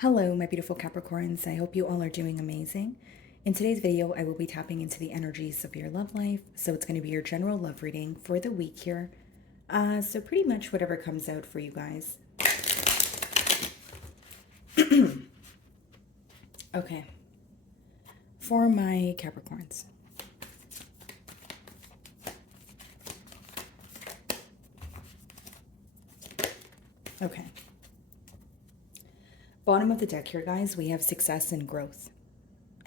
Hello, my beautiful Capricorns. I hope you all are doing amazing. In today's video, I will be tapping into the energies of your love life. So it's going to be your general love reading for the week here. So pretty much whatever comes out for you guys. Okay. For my Capricorns. Okay. Bottom of the deck here, guys, we have success and growth.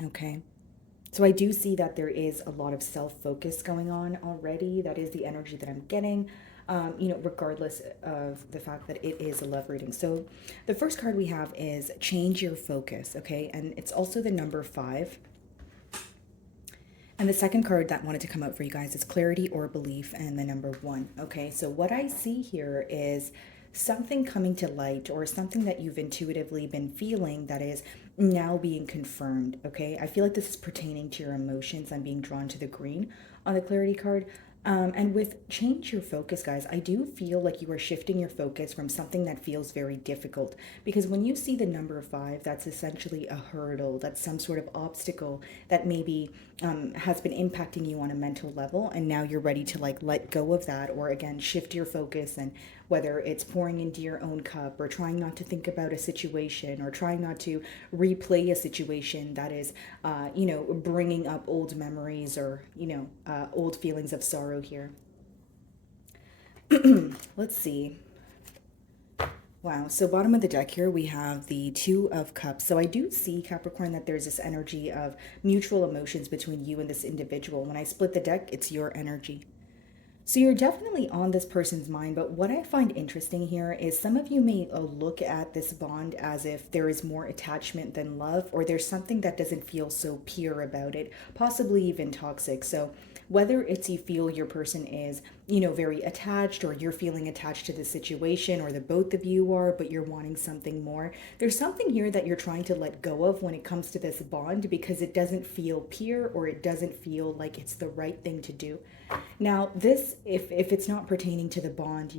Okay. So I do see that there is a lot of self-focus going on already. That is the energy that I'm getting, regardless of the fact that it is a love reading. So the first card we have is change your focus, okay? And it's also the number 5. And the second card that wanted to come out for you guys is clarity or belief and the number 1, okay? So what I see here is something coming to light or something that you've intuitively been feeling that is now being confirmed, okay? I feel like this is pertaining to your emotions. I'm being drawn to the green on the clarity card. And with change your focus, guys, I do feel like you are shifting your focus from something that feels very difficult. Because when you see the number 5, that's essentially a hurdle. That's some sort of obstacle that maybe has been impacting you on a mental level. And now you're ready to like let go of that, or again, shift your focus. And whether it's pouring into your own cup or trying not to think about a situation or trying not to replay a situation that is, bringing up old memories or, old feelings of sorrow here. Let's see. Wow. So bottom of the deck here, we have the 2 of Cups. So I do see, Capricorn, that there's this energy of mutual emotions between you and this individual. When I split the deck, it's your energy. So you're definitely on this person's mind, but what I find interesting here is some of you may look at this bond as if there is more attachment than love, or there's something that doesn't feel so pure about it, possibly even toxic. So whether it's you feel your person is, very attached, or you're feeling attached to the situation, or the both of you are, but you're wanting something more. There's something here that you're trying to let go of when it comes to this bond because it doesn't feel pure, or it doesn't feel like it's the right thing to do. Now, this, if it's not pertaining to the bond,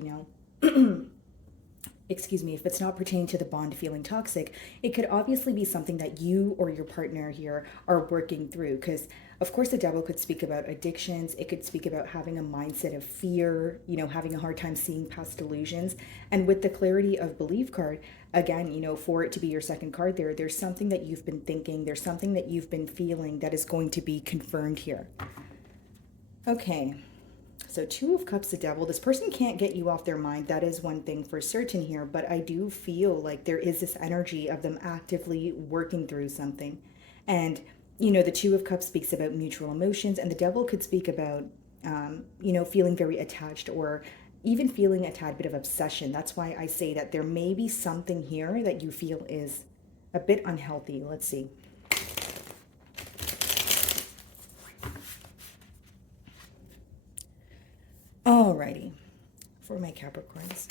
excuse me, if it's not pertaining to the bond feeling toxic, it could obviously be something that you or your partner here are working through. Because, of course, the devil could speak about addictions. It could speak about having a mindset of fear, having a hard time seeing past delusions. And with the clarity of belief card, again, for it to be your second card there's something that you've been thinking, there's something that you've been feeling that is going to be confirmed here. Okay. So 2 of Cups, the devil. This person can't get you off their mind. That is one thing for certain here. But I do feel like there is this energy of them actively working through something. And, the 2 of Cups speaks about mutual emotions. And the devil could speak about, feeling very attached, or even feeling a tad bit of obsession. That's why I say that there may be something here that you feel is a bit unhealthy. Let's see. Alrighty, for my Capricorns.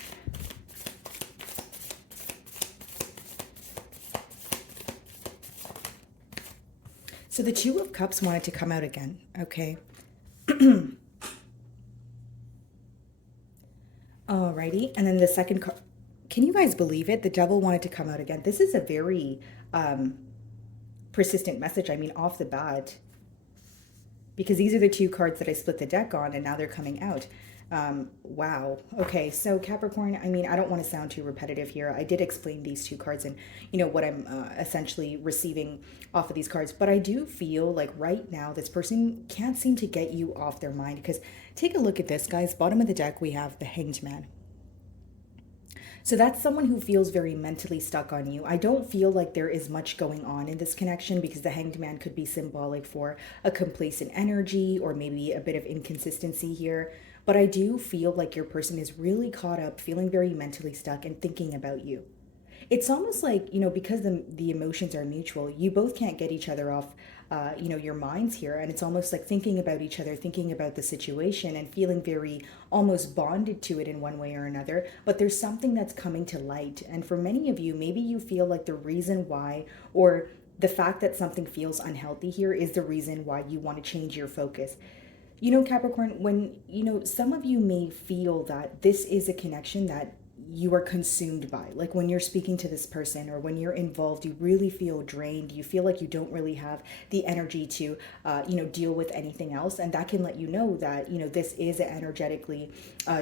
So the 2 of Cups wanted to come out again, okay? Alrighty, and then the second card. Can you guys believe it? The devil wanted to come out again. This is a very persistent message, I mean, off the bat. Because these are the 2 cards that I split the deck on, and now they're coming out. Wow. Okay, so Capricorn, I mean, I don't want to sound too repetitive here. I did explain these 2 cards and, what I'm essentially receiving off of these cards. But I do feel like right now this person can't seem to get you off their mind. Because take a look at this, guys. Bottom of the deck, we have the Hanged Man. So that's someone who feels very mentally stuck on you. I don't feel like there is much going on in this connection, because the Hanged Man could be symbolic for a complacent energy or maybe a bit of inconsistency here. But I do feel like your person is really caught up, feeling very mentally stuck and thinking about you. It's almost like, because the emotions are mutual, you both can't get each other off, your minds here. And it's almost like thinking about each other, thinking about the situation and feeling very almost bonded to it in one way or another. But there's something that's coming to light. And for many of you, maybe you feel like the reason why, or the fact that something feels unhealthy here, is the reason why you want to change your focus. Capricorn, when, some of you may feel that this is a connection that you are consumed by. Like when you're speaking to this person or when you're involved, you really feel drained. You feel like you don't really have the energy to, deal with anything else. And that can let you know that, this is an energetically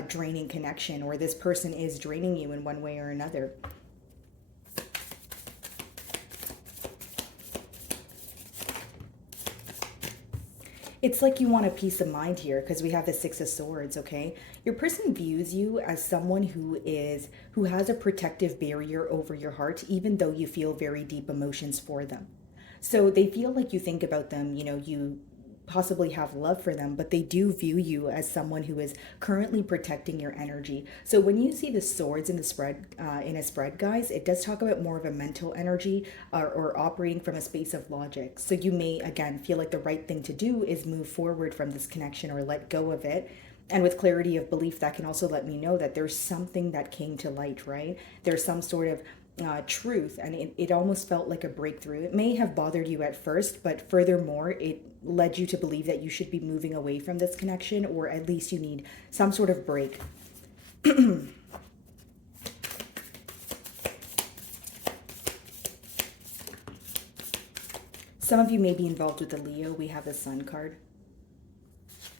draining connection, or this person is draining you in one way or another. It's like you want a peace of mind here because we have the Six of Swords, okay? Your person views you as someone who has a protective barrier over your heart, even though you feel very deep emotions for them. So they feel like you think about them, you possibly have love for them, but they do view you as someone who is currently protecting your energy. So when you see the swords in the spread, guys, it does talk about more of a mental energy, or operating from a space of logic. So you may again feel like the right thing to do is move forward from this connection or let go of it. And with clarity of belief, that can also let me know that there's something that came to light, right? There's some sort of truth, and it almost felt like a breakthrough. It may have bothered you at first, but furthermore, it led you to believe that you should be moving away from this connection, or at least you need some sort of break. Some of you may be involved with the Leo. We have the Sun card.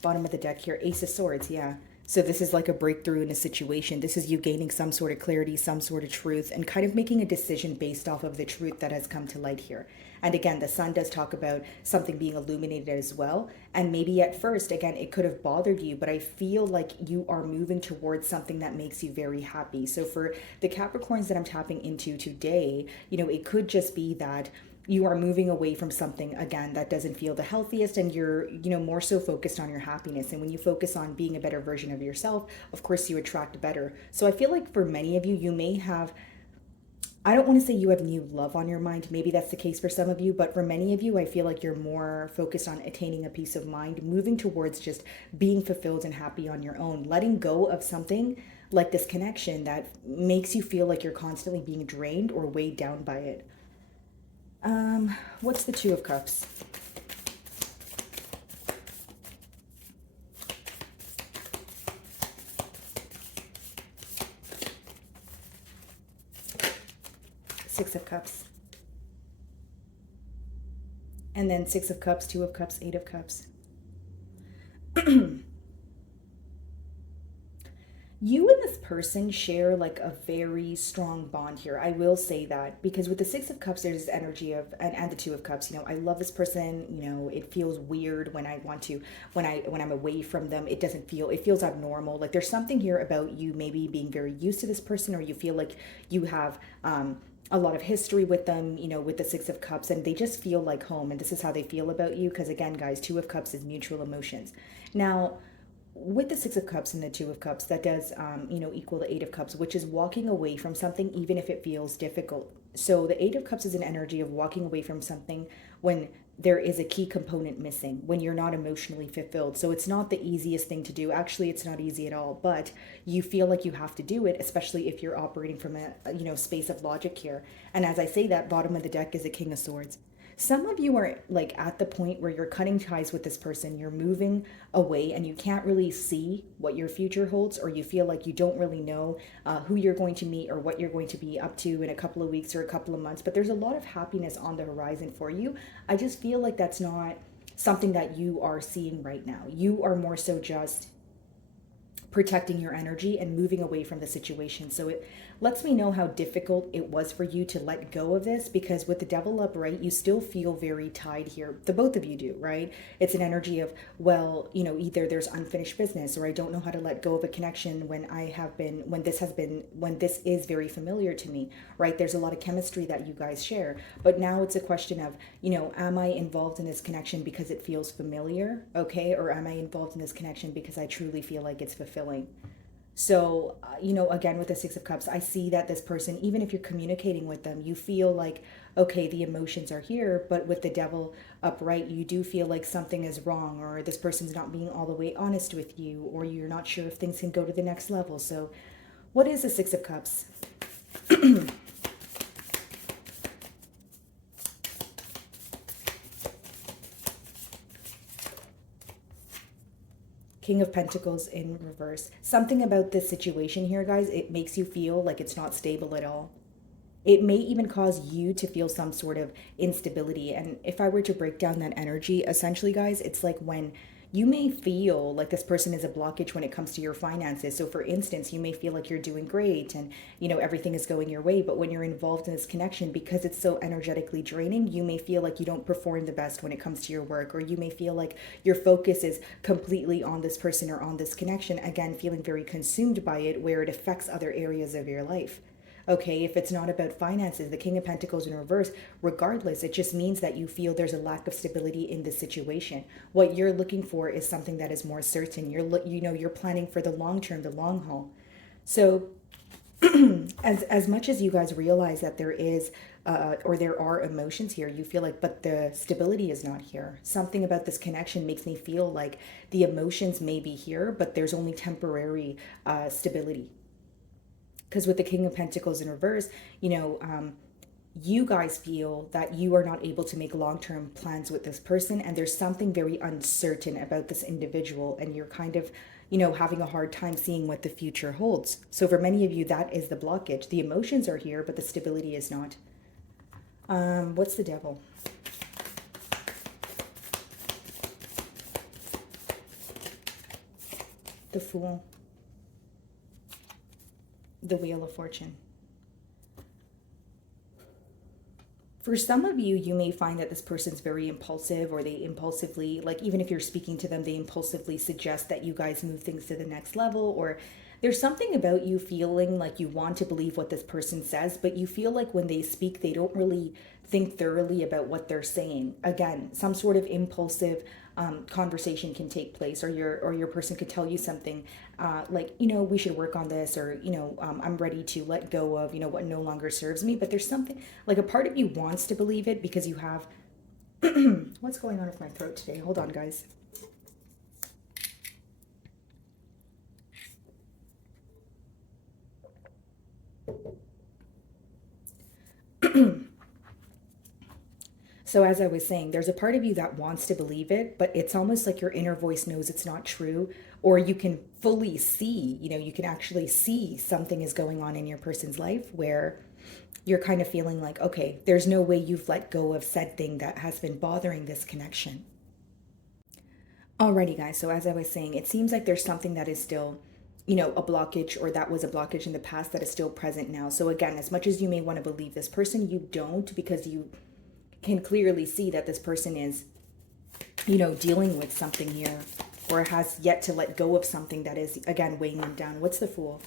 Bottom of the deck here, Ace of Swords, yeah. So this is like a breakthrough in a situation. This is you gaining some sort of clarity, some sort of truth, and kind of making a decision based off of the truth that has come to light here. And again, the Sun does talk about something being illuminated as well. And maybe at first, again, it could have bothered you, but I feel like you are moving towards something that makes you very happy. So for the Capricorns that I'm tapping into today, it could just be that you are moving away from something, again, that doesn't feel the healthiest, and you're more so focused on your happiness. And when you focus on being a better version of yourself, of course you attract better. So I feel like for many of you, you may have, I don't want to say you have new love on your mind, maybe that's the case for some of you, but for many of you, I feel like you're more focused on attaining a peace of mind, moving towards just being fulfilled and happy on your own, letting go of something like this connection that makes you feel like you're constantly being drained or weighed down by it. What's the Two of Cups? Six of Cups. And then Six of Cups, Two of Cups, Eight of Cups. You and this person share like a very strong bond here. I will say that, because with the Six of Cups, there's this energy of, and the Two of Cups, I love this person, it feels weird when I want to, when I'm away from them, it feels abnormal. Like there's something here about you maybe being very used to this person, or you feel like you have, a lot of history with them, with the Six of Cups, and they just feel like home. And this is how they feel about you. Because again, guys, Two of Cups is mutual emotions. Now, with the Six of Cups and the Two of Cups, that does, equal the Eight of Cups, which is walking away from something, even if it feels difficult. So the Eight of Cups is an energy of walking away from something when there is a key component missing, when you're not emotionally fulfilled. So it's not the easiest thing to do. Actually, it's not easy at all, but you feel like you have to do it, especially if you're operating from a space of logic here. And as I say that, bottom of the deck is a King of Swords. Some of you are like at the point where you're cutting ties with this person, you're moving away, and you can't really see what your future holds, or you feel like you don't really know who you're going to meet or what you're going to be up to in a couple of weeks or a couple of months. But there's a lot of happiness on the horizon for you. I just feel like that's not something that you are seeing right now. You are more so just protecting your energy and moving away from the situation. So it lets me know how difficult it was for you to let go of this, because with the Devil upright, you still feel very tied here. The both of you do, right? It's an energy of, well, either there's unfinished business, or I don't know how to let go of a connection when this is very familiar to me, right? There's a lot of chemistry that you guys share, but now it's a question of, am I involved in this connection because it feels familiar, okay? Or am I involved in this connection because I truly feel like it's fulfilling? So, again, with the Six of Cups, I see that this person, even if you're communicating with them, you feel like, okay, the emotions are here, but with the Devil upright, you do feel like something is wrong, or this person's not being all the way honest with you, or you're not sure if things can go to the next level. So what is the Six of Cups? King of Pentacles in reverse. Something about this situation here, guys, it makes you feel like it's not stable at all. It may even cause you to feel some sort of instability. And if I were to break down that energy, essentially, guys, it's like when you may feel like this person is a blockage when it comes to your finances. So for instance, you may feel like you're doing great and everything is going your way, but when you're involved in this connection, because it's so energetically draining, you may feel like you don't perform the best when it comes to your work, or you may feel like your focus is completely on this person or on this connection, again feeling very consumed by it, where it affects other areas of your life. Okay, if it's not about finances, the King of Pentacles in reverse, regardless, it just means that you feel there's a lack of stability in the situation. What you're looking for is something that is more certain. You're planning for the long term, the long haul. So as much as you guys realize that there is or there are emotions here, you feel like, but the stability is not here. Something about this connection makes me feel like the emotions may be here, but there's only temporary stability. Because with the King of Pentacles in reverse, you guys feel that you are not able to make long-term plans with this person, and there's something very uncertain about this individual, and you're kind of, having a hard time seeing what the future holds. So for many of you, that is the blockage. The emotions are here, but the stability is not. What's the Devil? The Fool. The Wheel of Fortune. For some of you, you may find that this person's very impulsive, or they impulsively, like even if you're speaking to them, they impulsively suggest that you guys move things to the next level, or there's something about you feeling like you want to believe what this person says, but you feel like when they speak, they don't really think thoroughly about what they're saying. Again, some sort of impulsive conversation can take place, or your person could tell you something like, we should work on this, or I'm ready to let go of what no longer serves me. But there's something like a part of you wants to believe it because you have what's going on with my throat today? Hold on, guys. So as I was saying, there's a part of you that wants to believe it, but it's almost like your inner voice knows it's not true, or you can fully see, you can actually see something is going on in your person's life where you're kind of feeling like, okay, there's no way you've let go of said thing that has been bothering this connection. Alrighty, guys. So as I was saying, it seems like there's something that is still, a blockage, or that was a blockage in the past that is still present now. So again, as much as you may want to believe this person, you don't, because you can clearly see that this person is, dealing with something here, or has yet to let go of something that is, again, weighing them down. What's the Fool?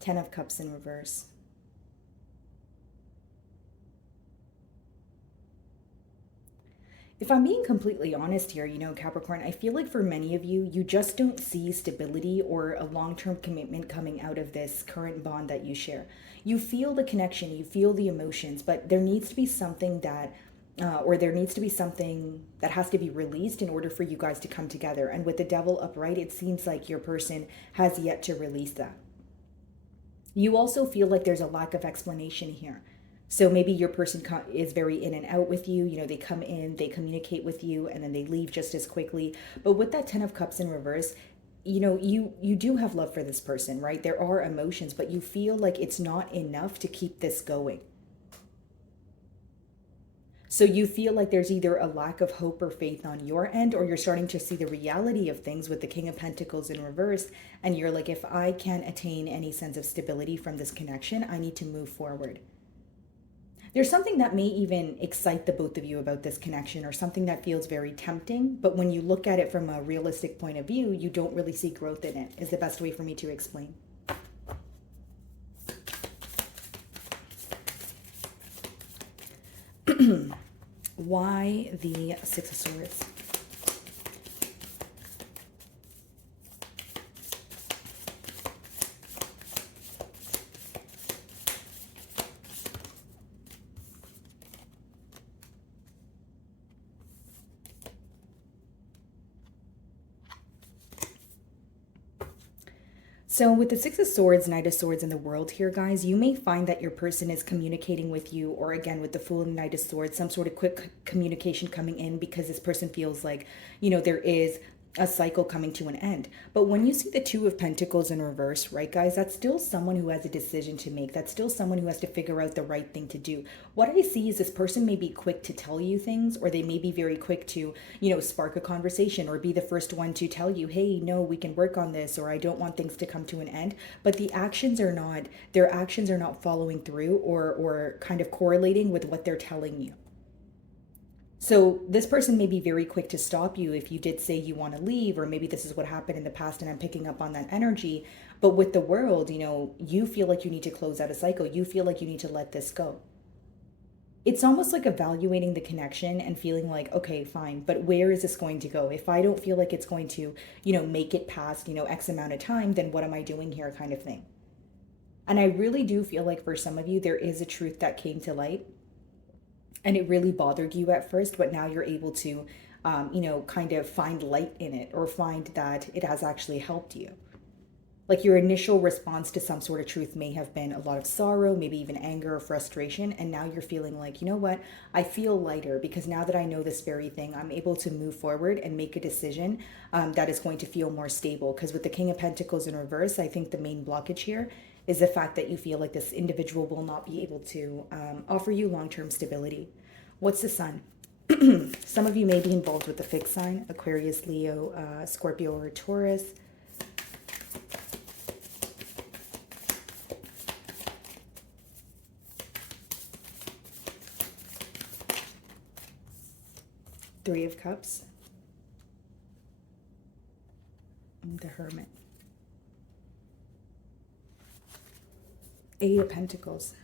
Ten of Cups in reverse. If I'm being completely honest here, Capricorn, I feel like for many of you, you just don't see stability or a long-term commitment coming out of this current bond that you share. You feel the connection, you feel the emotions, but there needs to be something that, or there needs to be something that has to be released in order for you guys to come together. And with the Devil upright, it seems like your person has yet to release that. You also feel like there's a lack of explanation here. So maybe your person is very in and out with you. They come in, they communicate with you, and then they leave just as quickly. But with that Ten of Cups in reverse, you do have love for this person, right? There are emotions, but you feel like it's not enough to keep this going. So you feel like there's either a lack of hope or faith on your end, or you're starting to see the reality of things with the King of Pentacles in reverse. And you're like, if I can't attain any sense of stability from this connection, I need to move forward. There's something that may even excite the both of you about this connection, or something that feels very tempting, but when you look at it from a realistic point of view, you don't really see growth in it, is the best way for me to explain. Why the Six of Swords? So, with the Six of Swords, Knight of Swords in the world here, guys, you may find that your person is communicating with you, or again, with the Fool and Knight of Swords, some sort of quick communication coming in because this person feels like, there is a cycle coming to an end. But when you see the Two of Pentacles in reverse, right, guys, that's still someone who has a decision to make. That's still someone who has to figure out the right thing to do. What I see is this person may be quick to tell you things, or they may be very quick to, spark a conversation or be the first one to tell you, hey, no, we can work on this, or I don't want things to come to an end. But their actions are not following through or kind of correlating with what they're telling you. So this person may be very quick to stop you if you did say you want to leave, or maybe this is what happened in the past and I'm picking up on that energy. But with the world, you feel like you need to close out a cycle. You feel like you need to let this go. It's almost like evaluating the connection and feeling like, okay, fine, but where is this going to go? If I don't feel like it's going to, make it past, X amount of time, then what am I doing here, kind of thing. And I really do feel like for some of you, there is a truth that came to light. And it really bothered you at first, but now you're able to, kind of find light in it, or find that it has actually helped you. Like your initial response to some sort of truth may have been a lot of sorrow, maybe even anger or frustration. And now you're feeling like, you know what, I feel lighter because now that I know this very thing, I'm able to move forward and make a decision that is going to feel more stable. Because with the King of Pentacles in reverse, I think the main blockage here is the fact that you feel like this individual will not be able to offer you long-term stability. What's the Sun? Some of you may be involved with the fixed sign, Aquarius, Leo, Scorpio, or Taurus. Three of Cups. And the Hermit. Eight of Pentacles.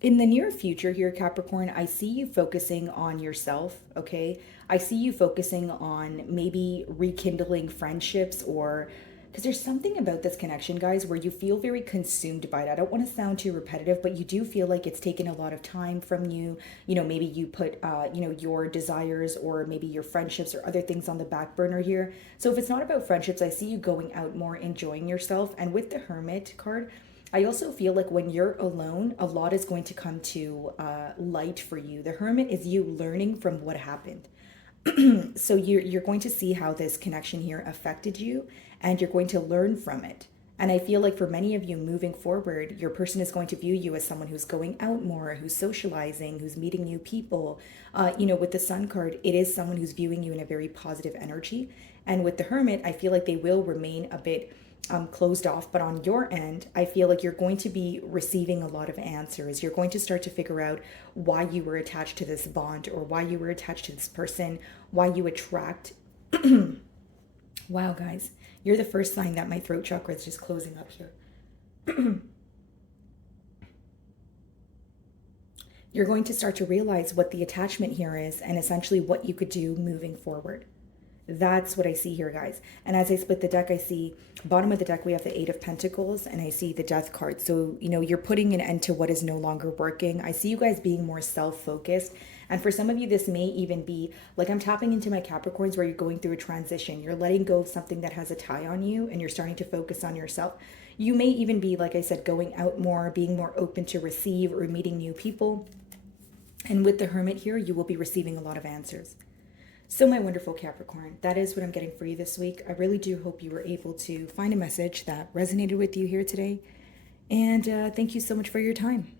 In the near future here, Capricorn, I see you focusing on yourself, okay? I see you focusing on maybe rekindling friendships, or because there's something about this connection, guys, where you feel very consumed by it. I don't want to sound too repetitive, but you do feel like it's taken a lot of time from you. Maybe you put, your desires or maybe your friendships or other things on the back burner here. So if it's not about friendships, I see you going out more, enjoying yourself. And with the Hermit card, I also feel like when you're alone, a lot is going to come to light for you. The Hermit is you learning from what happened. So you're going to see how this connection here affected you, and you're going to learn from it. And I feel like for many of you moving forward, your person is going to view you as someone who's going out more, who's socializing, who's meeting new people. With the Sun card, it is someone who's viewing you in a very positive energy. And with the Hermit, I feel like they will remain a bit closed off, but on your end, I feel like you're going to be receiving a lot of answers. You're going to start to figure out why you were attached to this bond, or why you were attached to this person, why you attract. Wow, guys, you're the first sign that my throat chakra is just closing up here. You're going to start to realize what the attachment here is, and essentially what you could do moving forward. That's what I see here, guys. And as I split the deck, I see bottom of the deck, we have the Eight of Pentacles, and I see the Death card. So, you're putting an end to what is no longer working. I see you guys being more self-focused. And for some of you, this may even be like I'm tapping into my Capricorns, where you're going through a transition. You're letting go of something that has a tie on you, and you're starting to focus on yourself. You may even be, like I said, going out more, being more open to receive or meeting new people. And with the Hermit here, you will be receiving a lot of answers. So my wonderful Capricorn, that is what I'm getting for you this week. I really do hope you were able to find a message that resonated with you here today. And thank you so much for your time.